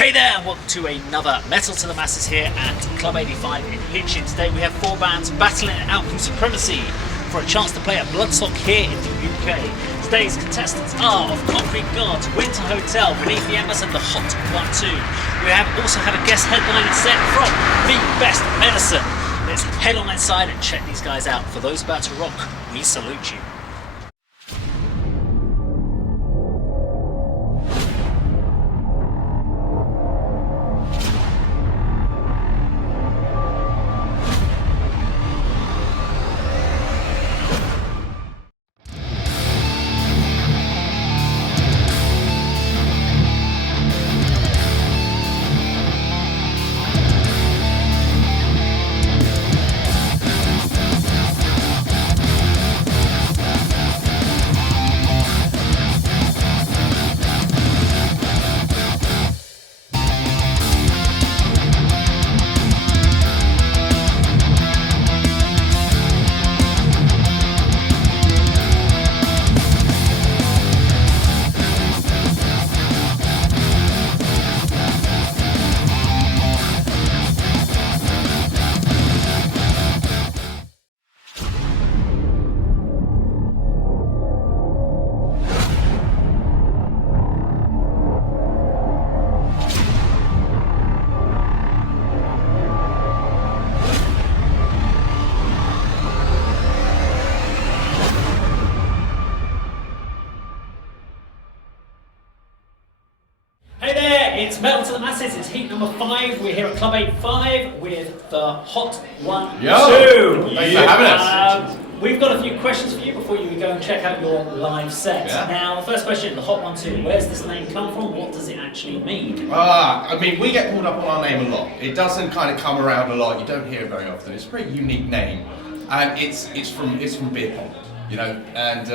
Hey there, and welcome to another Metal to the Masses here at Club 85 in Hitchin. Today we have 4 bands battling it out for supremacy for a chance to play at Bloodstock here in the UK. Today's contestants are of Concrete Gods, Winter Hotel, Beneath the Embers and the Hot 1-2. We have also had a guest headliner set from The Best Medicine. Let's head on inside and check these guys out. For those about to rock, we salute you. It's Metal to the Masses, it's heat number 5. We're here at Club 85 with the Hot 1-2. Thanks for having us. We've got a few questions for you before you go and check out your live set. Yeah. Now, the first question, the Hot 1-2, where's this name come from? What does it actually mean? I mean, we get pulled up on our name a lot. It doesn't kind of come around a lot. You don't hear it very often. It's a pretty unique name, and it's from beer pong, you know. And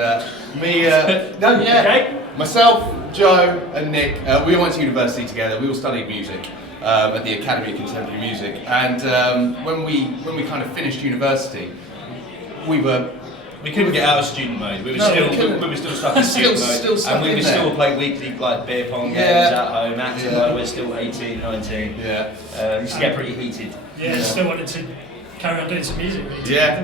Okay. Myself, Joe, and Nick, we all went to university together. We all studied music at the Academy of Contemporary Music. And when we kind of finished university, we couldn't get out of student mode. We were still stuck in student mode, and we would still play weekly like beer pong games at home, acting like we're still 18, 19. Yeah, it used to get pretty heated. Yeah, still wanted to carry on doing some music. Yeah.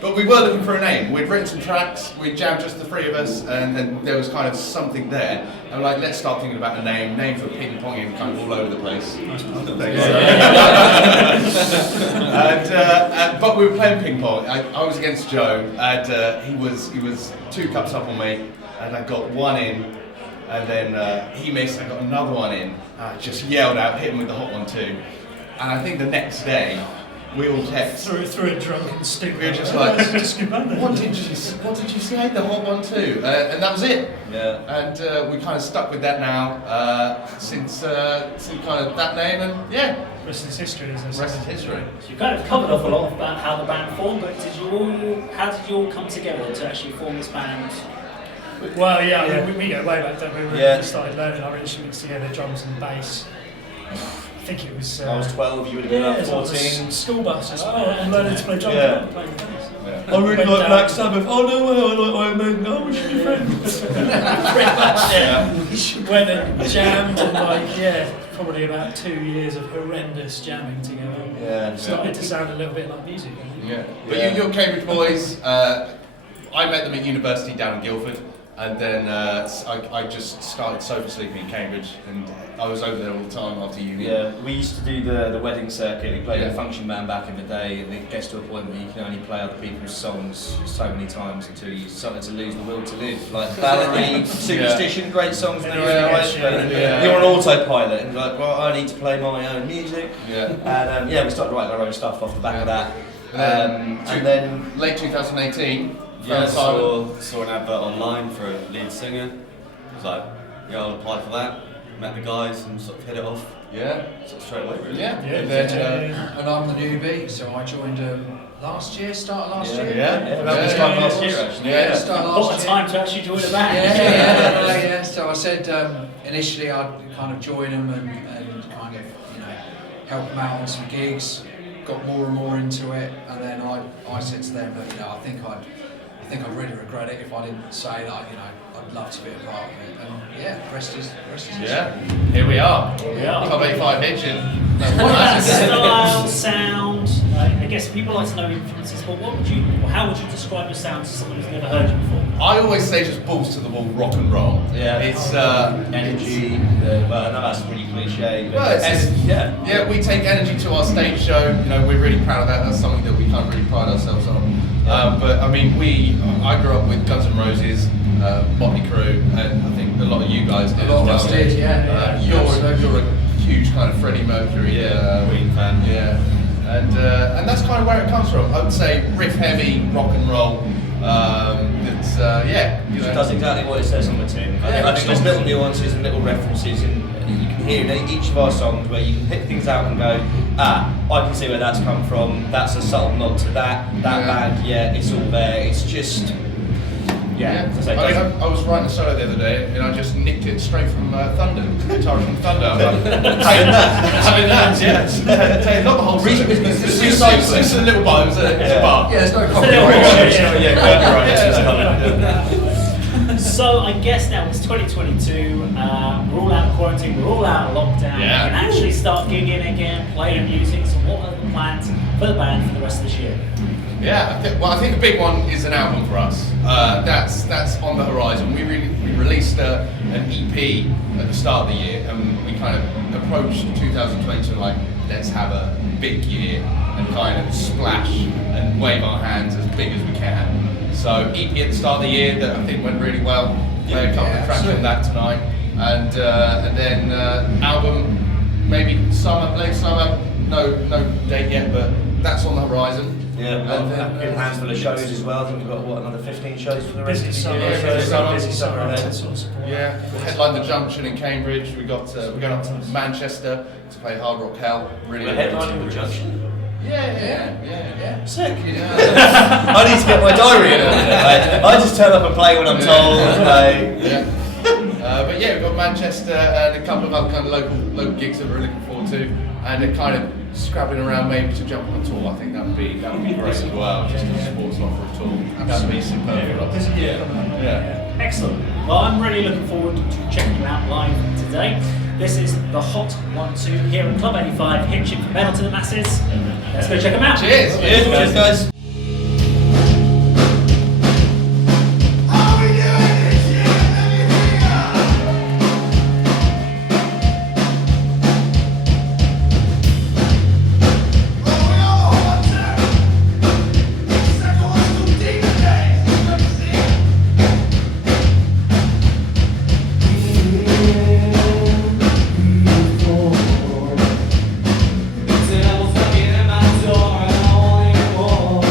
But we were looking for a name. We'd written some tracks, we'd jammed just the 3 of us, and then there was kind of something there. And we're like, let's start thinking about a name. Names were ping-ponging kind of all over the place. But we were playing ping-pong. I was against Joe, and he was 2 cups up on me, and I got 1 in, and then he missed, I got another 1 in. I just yelled out, hit him with the Hot 1-2. And I think the next day, we all kept through a drunken stick. We were just like, what did you say? The Hot 1-2, and that was it. Yeah. And we kind of stuck with that now since kind of that name, and yeah. Rest is history, as I say. Rest is history. So you kind of covered off a lot about how the band formed, but how did you all come together to actually form this band? Well, yeah. I mean, we go way back, don't we? We started learning our instruments together, drums and bass. I think it was. I was 12. You would have been about 14. School bus. I'm learning to play drums and playing bass. I really like Black Sabbath. Oh no way! I like Iron Maiden. Oh, we should be friends. Went and jammed and probably about 2 years of horrendous jamming together. Yeah. Started to sound a little bit like music. Yeah. But you're Cambridge boys. I met them at university down in Guildford. And then I just started sofa sleeping in Cambridge, and I was over there all the time after uni. Yeah, we used to do the wedding circuit. We played in a function band back in the day, and it gets to a point where you can only play other people's songs so many times until you started to lose the will to live. Like Valerie, Superstition, great songs in their own right, but you're on autopilot, and you're like, well, I need to play my own music. Yeah. And we started writing our own stuff off the back of that. And then late 2018. Yeah, saw an advert online for a lead singer. I was like, yeah, I'll apply for that. Met the guys and sort of hit it off. Yeah. Sort of straight away, really. Yeah. And I'm the newbie, so I joined start of last year. About this time last year, actually. Start last What a time to actually join a band. Yeah. So I said initially I'd kind of join them and kind of help them out on some gigs. Got more and more into it, and then I said to them that I think I'd really regret it if I didn't say that I'd I'd love to be a part of it. And yeah, rest is Yeah, here we are. we are. Club 85 Hitchin. Style, sound. I guess people like to know influences, but how would you describe your sound to someone who's never heard you before? I always say just balls to the wall, rock and roll. Yeah. It's Energy. Well, I know that's really cliche. But Well, yeah, we take energy to our stage show. You know, we're really proud of that. That's something that we can't really pride ourselves on. But I mean, I grew up with Guns N' Roses, Motley Crue, and I think a lot of you guys did. A lot of as us well. did, yeah. You're a huge kind of Freddie Mercury, Queen fan. yeah, and that's kind of where it comes from. I would say riff heavy, rock and roll. You know. It does exactly what it says on the tin. I think there's little nuances and little references, and you can hear in each of our songs where you can pick things out and go, I can see where that's come from. That's a subtle nod to that band. Yeah, it's all there. It's just. Yeah, I mean, I was writing a solo the other day and I just nicked it straight from Thunder, guitar from Thunder. I'm like, having that, yeah. Take not the whole solo. Just a little bar, it's a bar. Yeah, there's no copyright. So I guess now it's 2022, we're all out of quarantine, we're all out of lockdown, Yeah. we can actually start gigging again, playing music, so what are the plans for the band for the rest of this year? Yeah, I think a big one is an album for us. That's on the horizon. We released an EP at the start of the year, and we kind of approached 2022 like, let's have a big year and kind of splash and wave our hands as big as we can. So EP at the start of the year that I think went really well. Play a couple of tracks from that tonight, and then album maybe late summer. No date yet, but that's on the horizon. Yeah, we've got a good handful of shows as well. I think we've got another 15 shows for the rest of the year. Busy summer, that sort of support. Yeah, we'll headline the Junction in Cambridge. We're going up to Manchester to play Hard Rock Hell. Really, We're headlining the Junction. Yeah. Sick. I need to get my diary in order. I just turn up and play when I'm told. But yeah, we've got Manchester and a couple of other kind of local gigs that we're looking forward to, and they're kind of scrabbling around maybe to jump on a tour. I think that would be great as well. Just a sports offer a tour. That would be superb for us. Yeah. Excellent. Well, I'm really looking forward to checking you out live today. This is the Hot 1-2 here at Club 85, Hitchin from Metal to the Masses. Let's go check them out. Cheers. Cheers, guys. Till I was knocking at my door and I wanted more.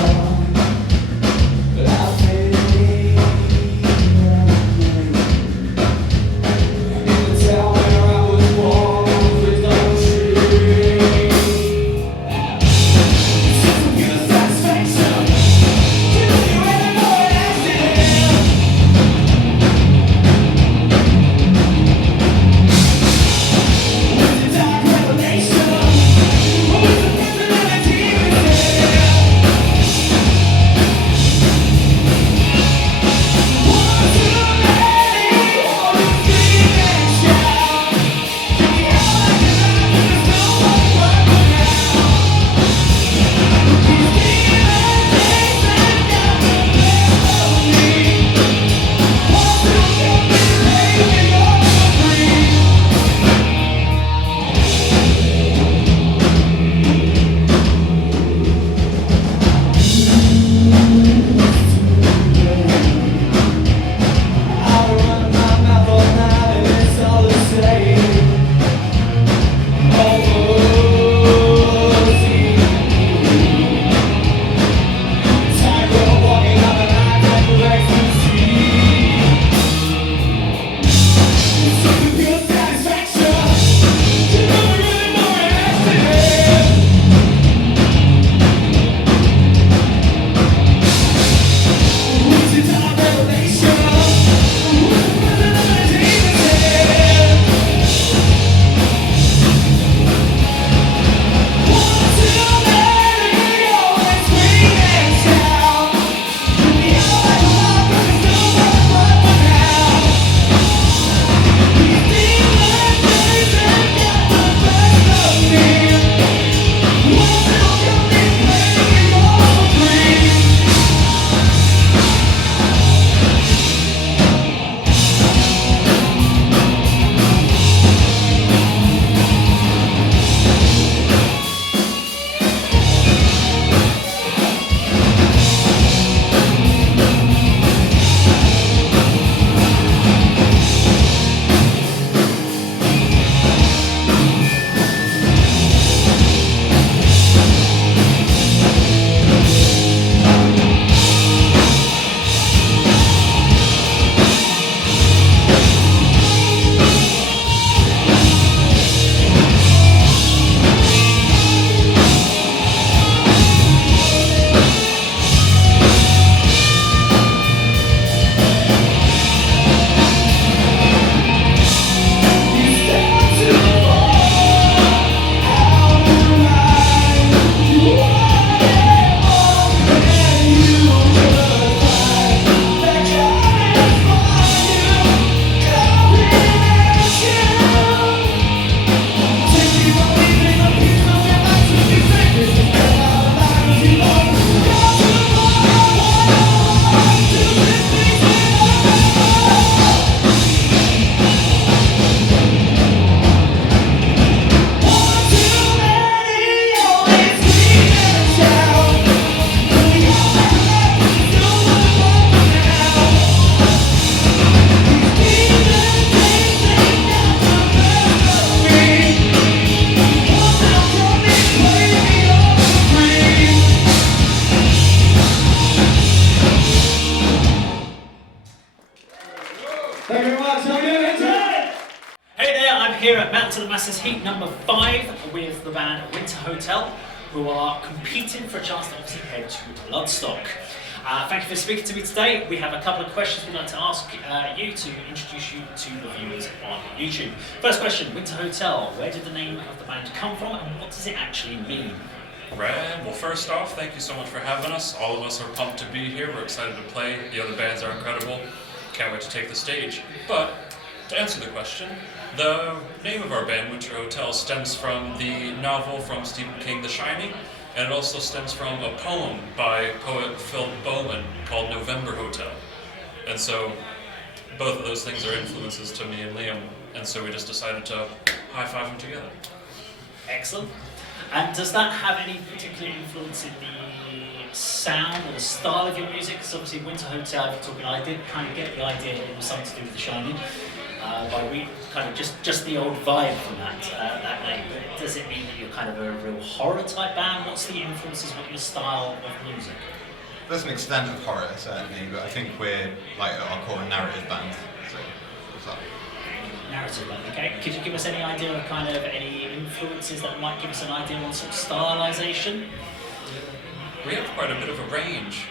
Masses Heat number 5 with the band Winter Hotel, who are competing for a chance to obviously head to Bloodstock. Thank you for speaking to me today. We have a couple of questions we'd like to ask you to introduce you to the viewers on YouTube. First question, Winter Hotel, where did the name of the band come from and what does it actually mean? Right, well first off, thank you so much for having us. All of us are pumped to be here, we're excited to play, the other bands are incredible, can't wait to take the stage. But, to answer the question, the name of our band, Winter Hotel, stems from the novel from Stephen King, The Shining, and it also stems from a poem by poet Phil Bowman called November Hotel. And so, both of those things are influences to me and Liam, and so we just decided to high-five them together. Excellent. And does that have any particular influence in the sound or the style of your music? Because obviously Winter Hotel, if you're talking, I did kind of get the idea that it was something to do with The Shining, by reading kind of just the old vibe from that name. But does it mean that you're kind of a real horror type band? What's the influences? What your style of music? There's an extent of horror certainly, but I think we're like our core narrative band. So what's that? Narrative band, okay. Could you give us any idea of kind of any influences that might give us an idea on sort of stylization? We have quite a bit of a range,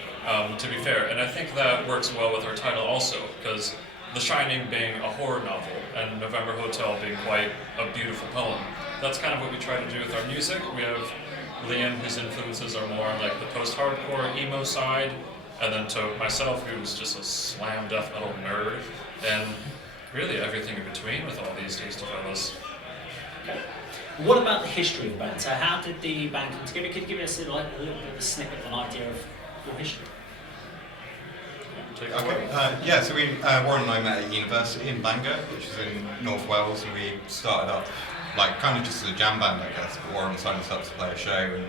to be fair, and I think that works well with our title also, because The Shining being a horror novel and November Hotel being quite a beautiful poem. That's kind of what we try to do with our music. We have Liam, whose influences are more on like the post-hardcore emo side, and then to myself, who's just a slam death metal nerd, and really everything in between with all these tasty fellas. Okay. What about the history of the band? So how did the band come together? Could you give us a little bit of a snippet of an idea of your history? Okay. Yeah, so Warren and I met at university in Bangor, which is in North Wales, and we started up like kind of just as a jam band, I guess. But Warren signed us up to play a show, and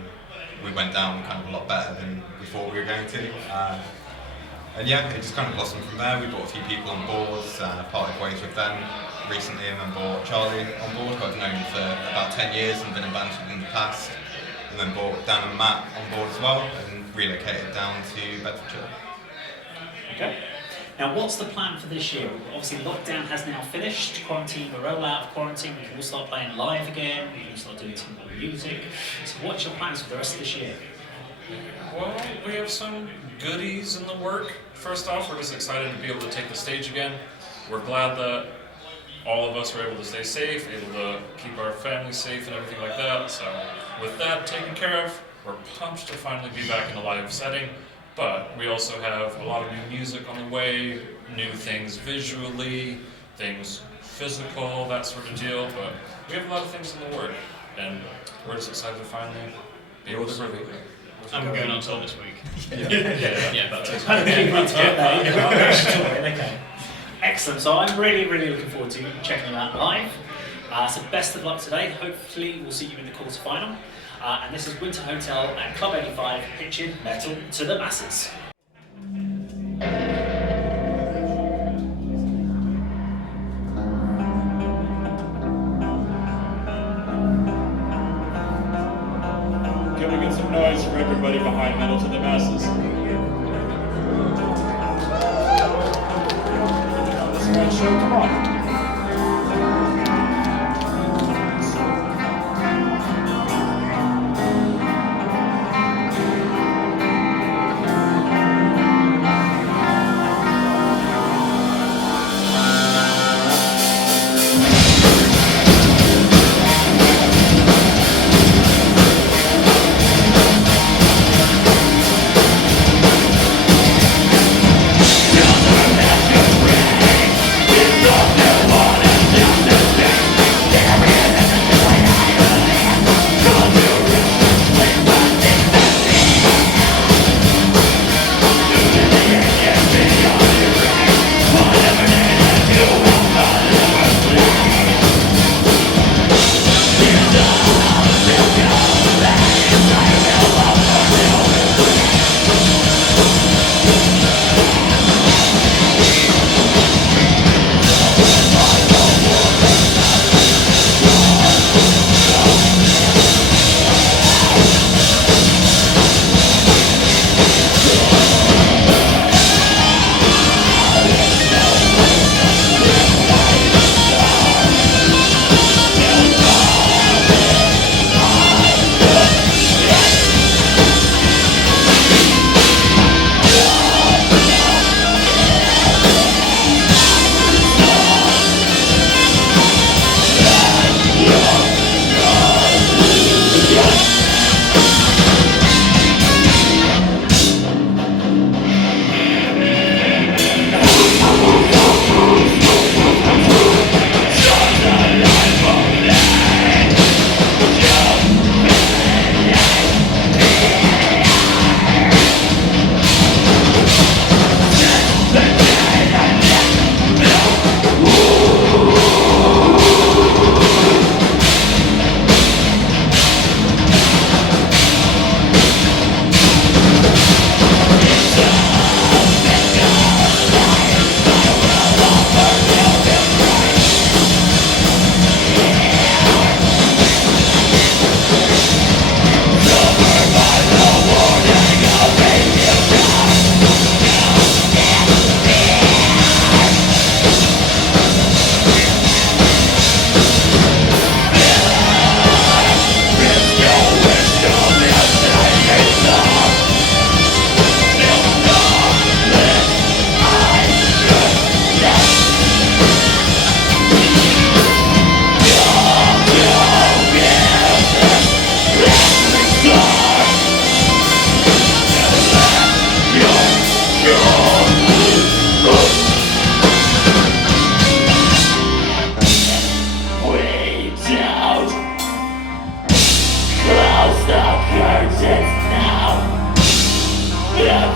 we went down kind of a lot better than we thought we were going to. And yeah, it just kind of blossomed from there. We brought a few people on board, parted ways with them recently, and then brought Charlie on board, who I've known for about 10 years and been in bands with in the past. And then brought Dan and Matt on board as well, and relocated down to Bedfordshire. Okay. Now, what's the plan for this year? Obviously, lockdown has now finished. Quarantine, we're all out of quarantine. We can all start playing live again. We can start doing some more music. So, what's your plans for the rest of this year? Well, we have some goodies in the work. First off, we're just excited to be able to take the stage again. We're glad that all of us were able to stay safe, able to keep our families safe and everything like that. So, with that taken care of, we're pumped to finally be back in a live setting. But we also have a lot of new music on the way, new things visually, things physical, that sort of deal. But we have a lot of things in the work, and we're just excited to finally be able to reveal it. And we're going on tour this week. Yeah, that's it. Kind of keep on to get there. Okay. Excellent. So I'm really, really looking forward to checking them out live. So best of luck today. Hopefully we'll see you in the quarterfinal. And this is Winter Hotel at Club 85, Hitchin, metal to the masses. Can we get some noise from everybody behind Metal to the Masses? This one show, come on. Darkness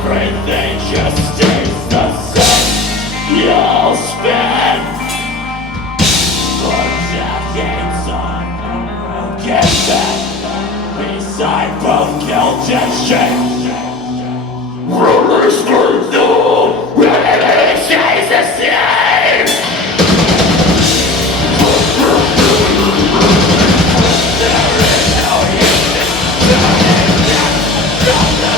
everything just stays the same. You'll spin, but decades on a broken bed, beside both guilt and shame. Rulers don't know when everything stays the same. There is no use in turning back from the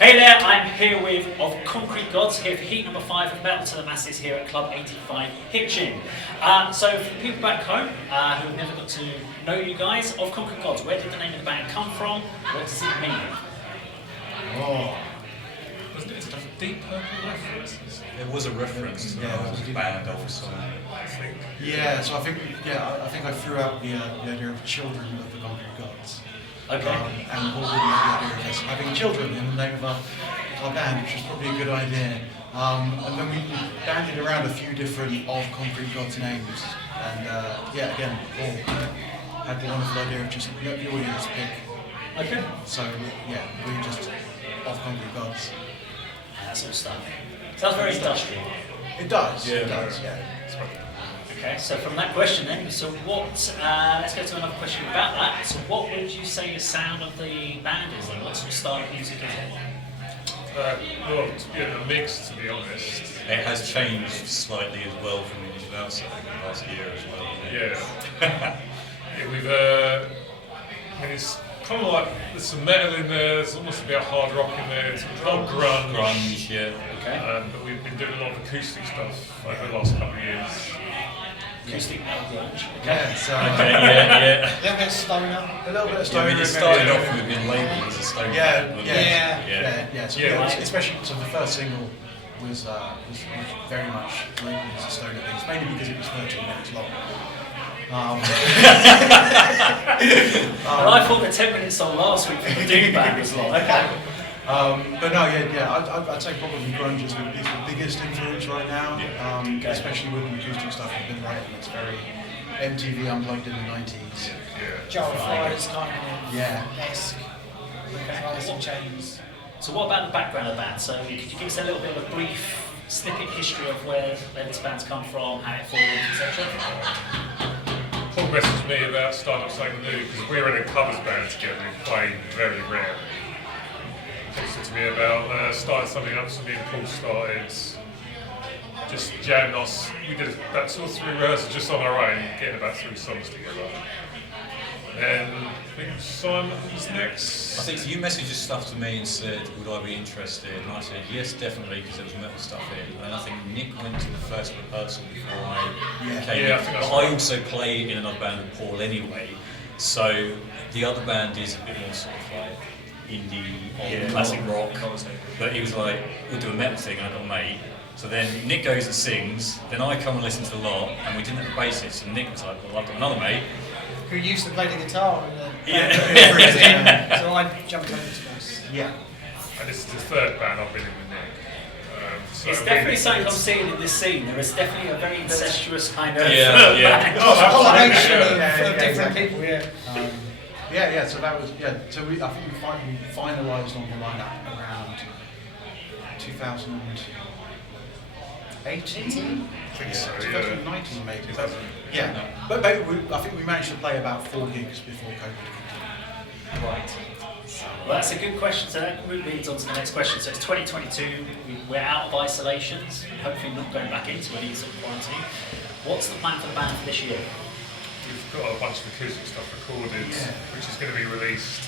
Hey there, I'm here with Of Concrete Gods, here for heat number 5 of Metal to the Masses here at Club 85 Hitchin. So for the people back home who have never got to know you guys, Of Concrete Gods, where did the name of the band come from? What does it mean? Oh. Wasn't it a Deep Purple reference? It was a reference to the band also, I think. Yeah, so I think I threw out the idea of children of the Concrete Gods. Okay. And Paul didn't like the idea of us having children in the name of our band, which was probably a good idea. And then we banded around a few different Of Concrete Gods names. And again, Paul had the wonderful idea of just let the audience pick. Okay. So we just Of Concrete Gods. That sort of stuff. Sounds very industrial. It does. Yeah, it does. Yeah. Okay, so from that question then, so what, let's go to another question about that. So what would you say the sound of the band is and what sort of style of music is it? Well, a mix, to be honest. It has changed slightly as well from the initial outset in the last year as well. We've, it's kind of like, there's some metal in there, there's almost a bit of hard rock in there, it's a lot of grunge. Grunge, yeah. Okay. But we've been doing a lot of acoustic stuff over the last couple of years. Acoustic metal grunge. Yeah, so yeah. A little bit of stoner. A little bit of stoner. It started off with being labelled as a stoner. Especially so the first single was very much labelled as a stoner piece, mainly because it was 13 minutes long. Well, I thought the 10 minute song last week from the Doom Band was long. Okay. But no, I'd say probably grunge is the biggest influence right now, especially with the acoustic stuff we've been writing. It's very MTV Unplugged in the 90s. Joel Fry's kind of esque. Chains. So what about the background of the band? So could you give us a little bit of a brief snippet history of where this band's come from, how it formed, etc.? Paul messaged me about starting up something new because we were in a covers band together and playing very rare. He said to me about starting something up, so me and Paul started just jamming us. We did about 2 or 3 rehearsals just on our own, getting about 3 songs together. And I think Simon was next. I think you messaged stuff to me and said, would I be interested? And I said, yes, definitely, because there was metal stuff in. And I think Nick went to the first rehearsal before I came in. But I also play in another band with Paul anyway. So the other band is a bit more sort of like indie, classic rock. But he was like, we'll do a metal thing, and I got a mate. So then Nick goes and sings, then I come and listen to a lot, and we didn't have a bassist, and Nick was like, well, I've got another mate. Who used to play the guitar in the so I jumped over to bass. Yeah. And this is the 3rd band I've been in with Nick. It's definitely something I'm seeing in this scene. There is definitely a very incestuous kind of combination of different people. So that was So I think we finalised on the lineup around 2018. I think so. 2019 maybe. But I think we managed to play about 4 gigs before COVID kicked in. Right. Well, that's a good question. So that leads on to the next question. So it's 2022. We're out of isolations. Hopefully not going back into any sort of quarantine. What's the plan for the band for this year? We've got a bunch of acoustic stuff recorded, which is going to be released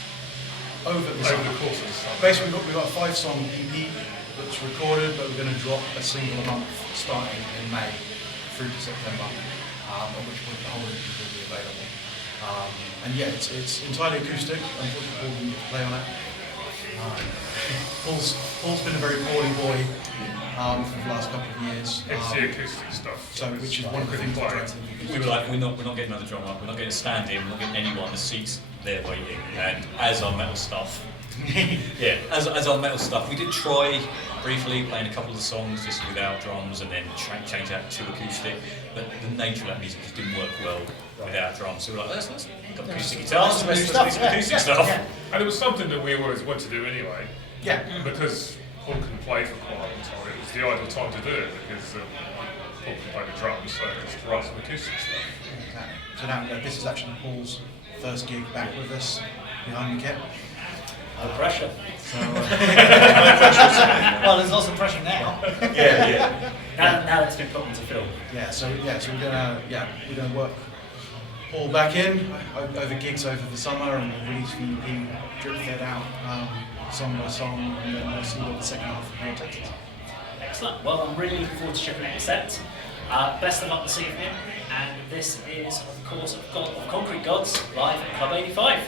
over the course of the summer. Basically, we've got a 5-song EP that's recorded, but we're going to drop a single a month starting in May through to September, at which point the whole EP will be available. And yeah, it's entirely acoustic. Unfortunately, Paul didn't get to play on it. Paul's been a very poorly boy for the last couple of years. It's the acoustic stuff. So, which is one of the things that drives them. We were like, we're not getting another drummer, we're not getting a stand-in, we're not getting anyone, the seats there waiting. And as our metal stuff, as our metal stuff, we did try briefly playing a couple of the songs just without drums and then change that to acoustic, but the nature of that music just didn't work well without drums. So we're like, let's pick up acoustic guitars, let's do some acoustic stuff. And it was something that we always wanted to do anyway. Yeah. Because Paul can play for quite a long time. It was the ideal time to do it because Paul can play the drums, so it's to write some acoustic stuff. Exactly. So now this is actually Paul's first gig back with us behind the kit. No pressure. So, well, there's lots of pressure now. Now it's been put onto film. So we're gonna work Paul back in over gigs over the summer, and we'll release the EP, drip fed out song by song, and then we'll see what the second half of the project is. Excellent. Well, I'm really looking forward to shipping it set. Best of luck this evening, and this is, of course, of Concrete Gods live at Club 85.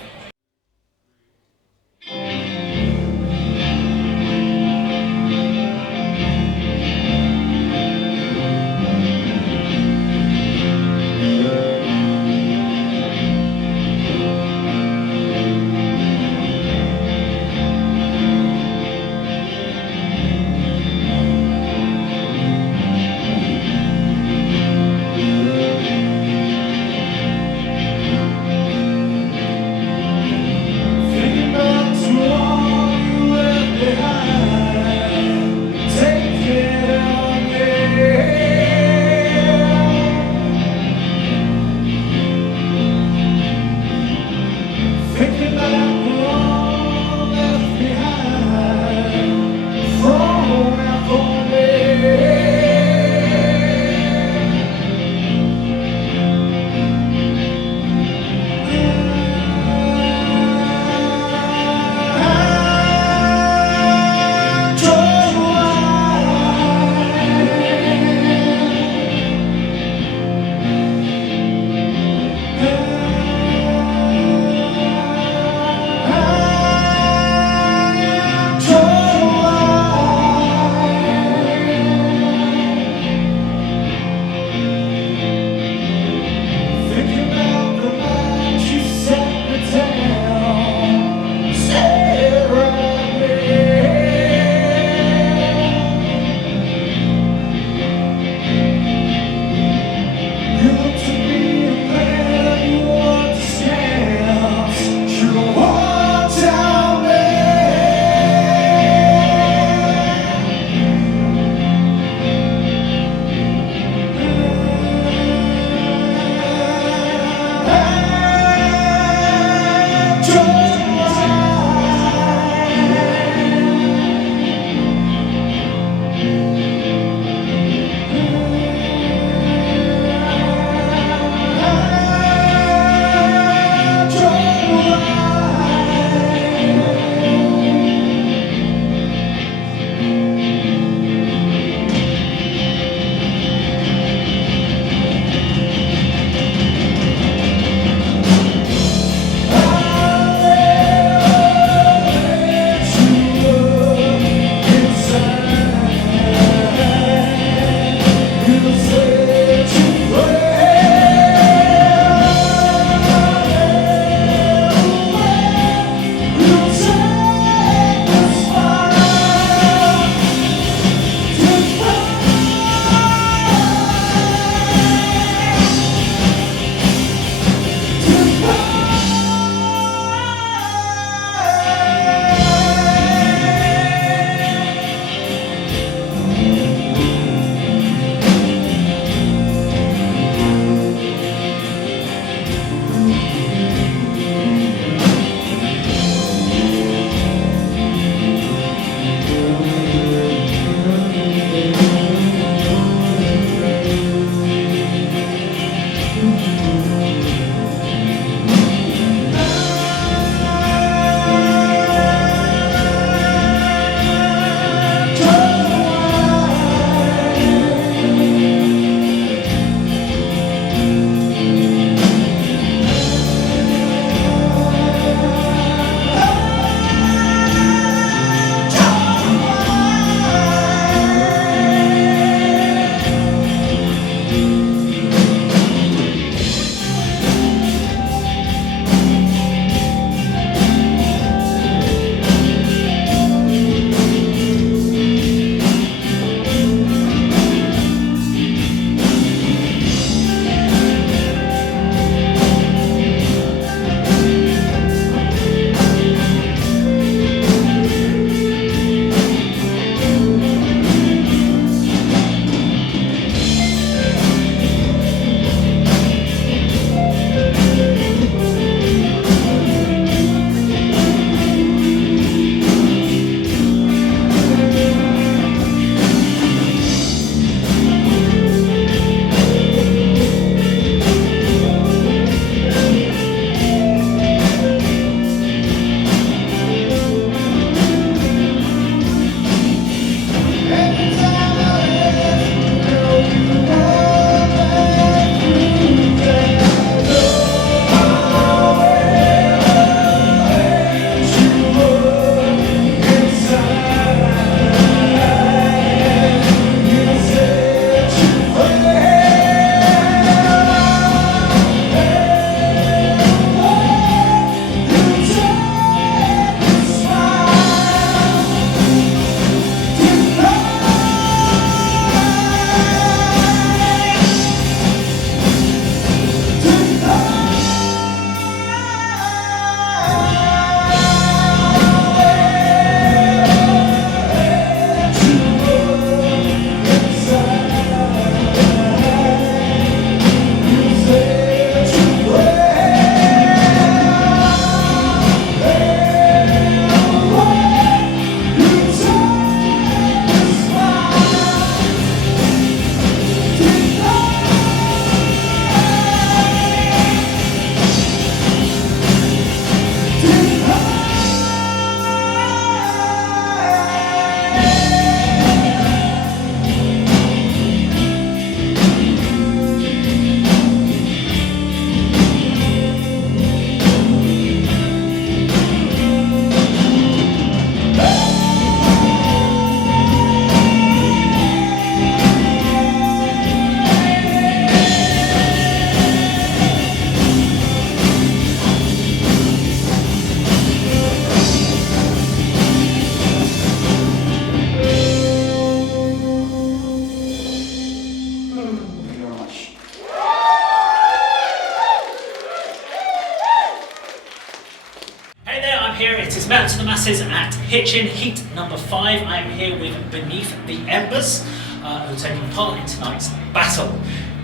Masses at Hitchin, heat number 5. I am here with Beneath the Embers, who are taking part in tonight's battle.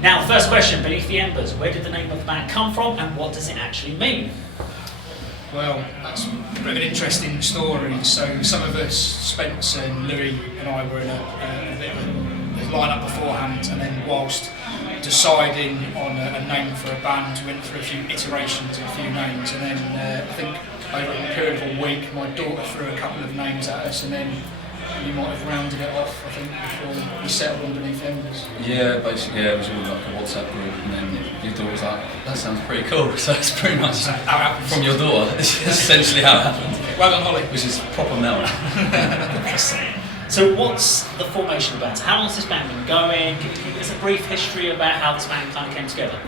Now, first question, Beneath the Embers, where did the name of the band come from and what does it actually mean? Well, that's a bit of an interesting story. So some of us, Spencer and Louis and I, were in a bit of a line-up beforehand, and then whilst deciding on a name for a band, we went through a few iterations of a few names, and then I think over a period of a week my daughter threw a couple of names at us, and then we might have rounded it off, I think, before we settled on Beneath Embers. Yeah, basically, yeah, it was all like a WhatsApp group, and then your daughter was like, that sounds pretty cool, so it's pretty much from your daughter. It's essentially how it happened. Well done, Holly. Which is proper metal. So what's the formation of bands? How long has this band been going? Can you give us a brief history about how this band kind of came together?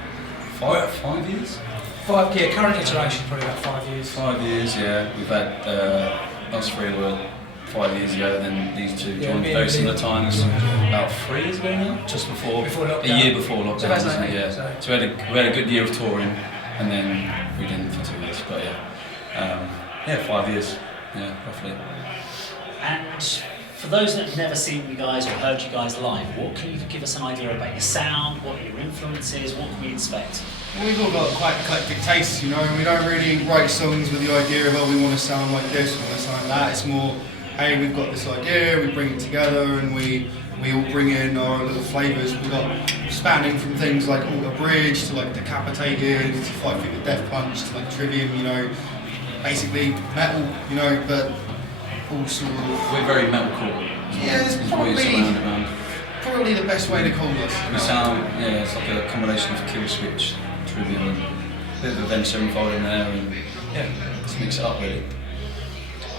5 years? Current iteration probably about 5 years. 5 years, yeah. We've had us three were 5 years ago, then these two joined very similar times. About 3 years ago now, just before lockdown. A year before lockdown, wasn't it? Yeah. So we had a good year of touring, and then we didn't for 2 years. But yeah, 5 years, yeah, roughly. And for those that have never seen you guys or heard you guys live, what can you give us an idea about your sound, what are your influences, what can we expect? Well, we've all got quite eclectic tastes, you know, and we don't really write songs with the idea of, oh, we want to sound like this, we want to sound like that. It's more, hey, we've got this idea, we bring it together, and we all bring in our little flavours. We've got spanning from things like Alter Bridge to like Decapitated to 5 Feet with Death Punch to like Trivium, you know, basically metal, you know, but all sort of... We're very metalcore. Yeah, it's probably the best way to call us. We sound, yeah, it's like a combination of Kill Switch, Trivium, and a bit of Avenged Sevenfold in there, and yeah, just mix it up really.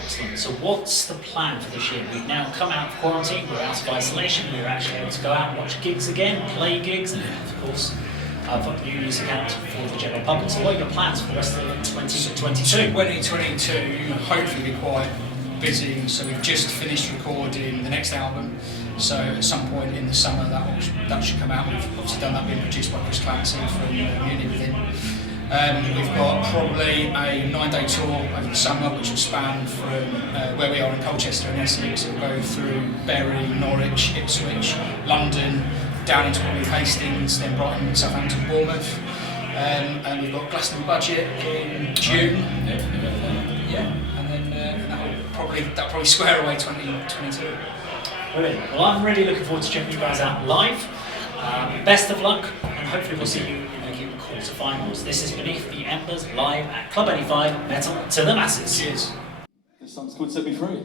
Excellent. So what's the plan for this year? We've now come out of quarantine, we're out of isolation, we're actually able to go out and watch gigs again, play gigs, and of course put new music out for the general public. So what are your plans for the rest of 2022? 2022, hopefully be quite busy. So we've just finished recording the next album. So at some point in the summer that should come out. We've obviously done that being produced by Chris Clancy from Munich Within. We've got probably a 9-day tour over the summer, which will span from where we are in Colchester in Essex. It'll go through Bury, Norwich, Ipswich, London, down into probably Hastings, then Brighton, Southampton, Bournemouth. And we've got Glastonbury Budget in June. And then that'll probably square away 2022. Brilliant. Well, I'm really looking forward to checking you guys out live. Best of luck, and hopefully we'll see you in the quarterfinals. This is Beneath the Embers live at Club 85, Metal to the Masses. Cheers. This song's called Set Me Free.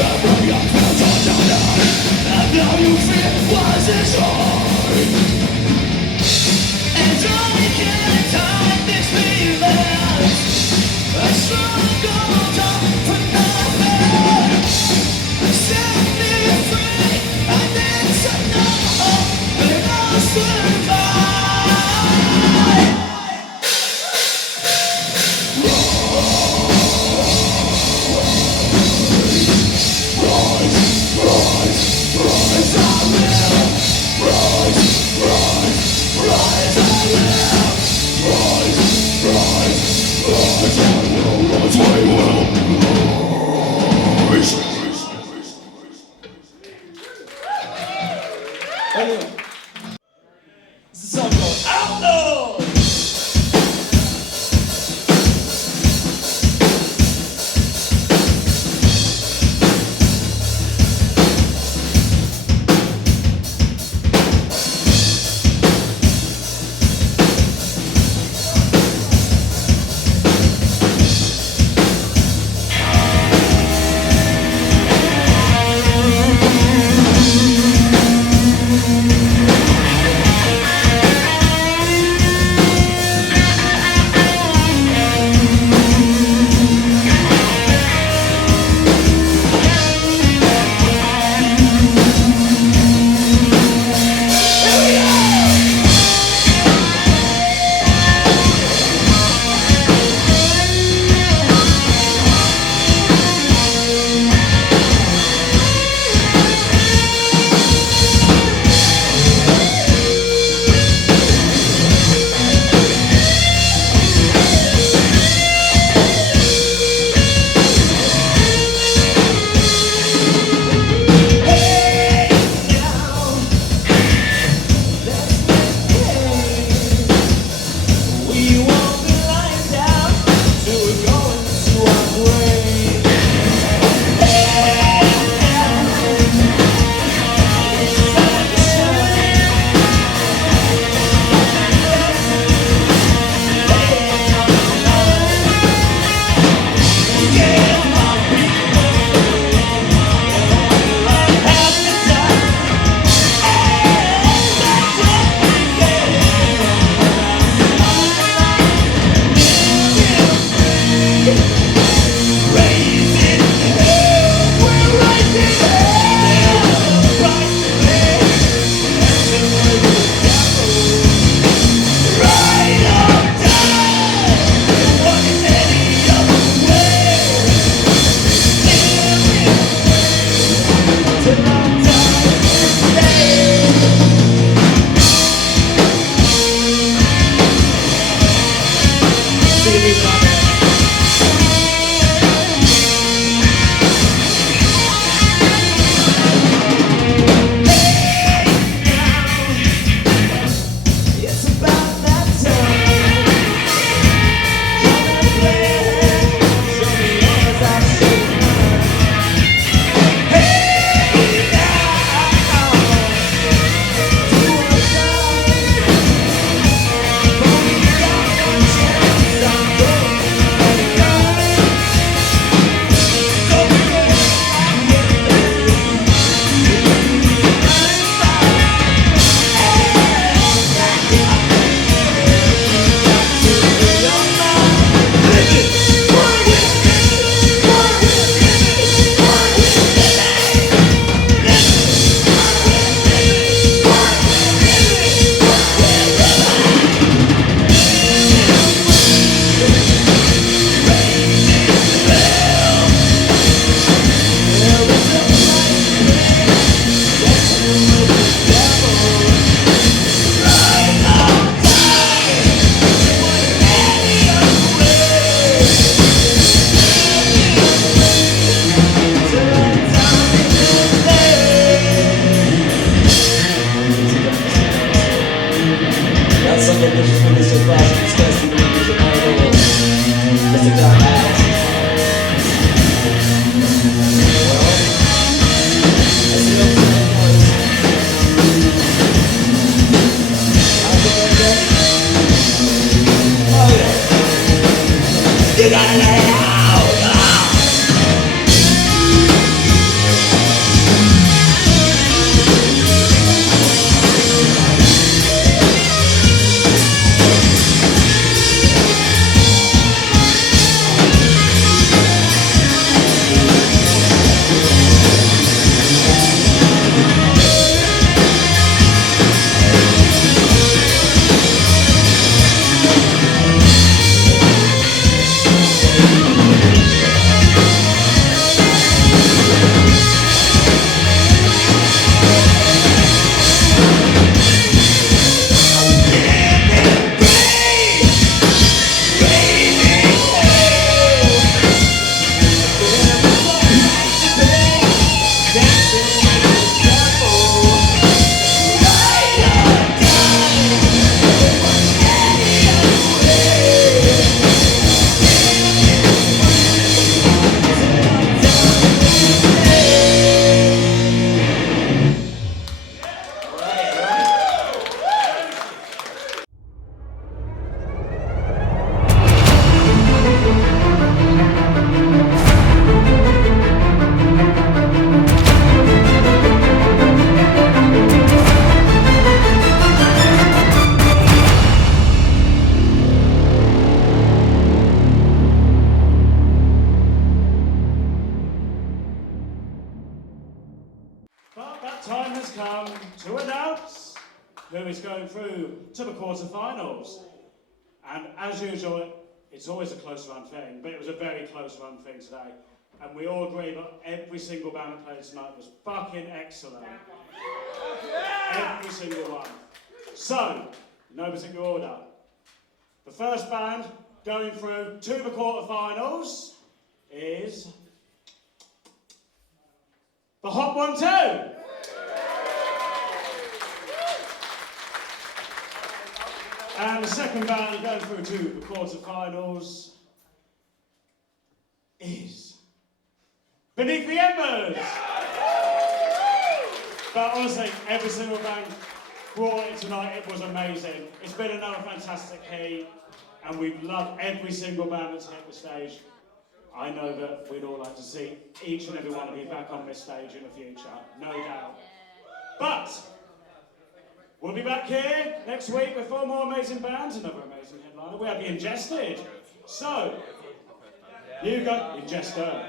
Rise, But time has come to announce who is going through to the quarter-finals. And as usual, it's always a close-run thing, but it was a very close-run thing today. And we all agree that every single band that played tonight was fucking excellent. Every single one. So, no particular order. The first band going through to the quarter-finals is the Hot 1-2. And the second band going through to the quarter-finals is Beneath the Embers. But honestly, every single band brought it tonight. It was amazing. It's been another fantastic heat, and we've loved every single band that's hit the stage. I know that we'd all like to see each and every one of you back on this stage in the future, no doubt. But we'll be back here next week with 4 more amazing bands, another amazing headliner. We have the Ingested. So, you guys, Ingester.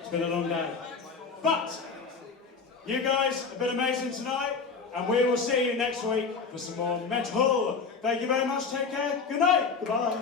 It's been a long day. But you guys have been amazing tonight, and we will see you next week for some more metal. Thank you very much. Take care. Good night. Goodbye.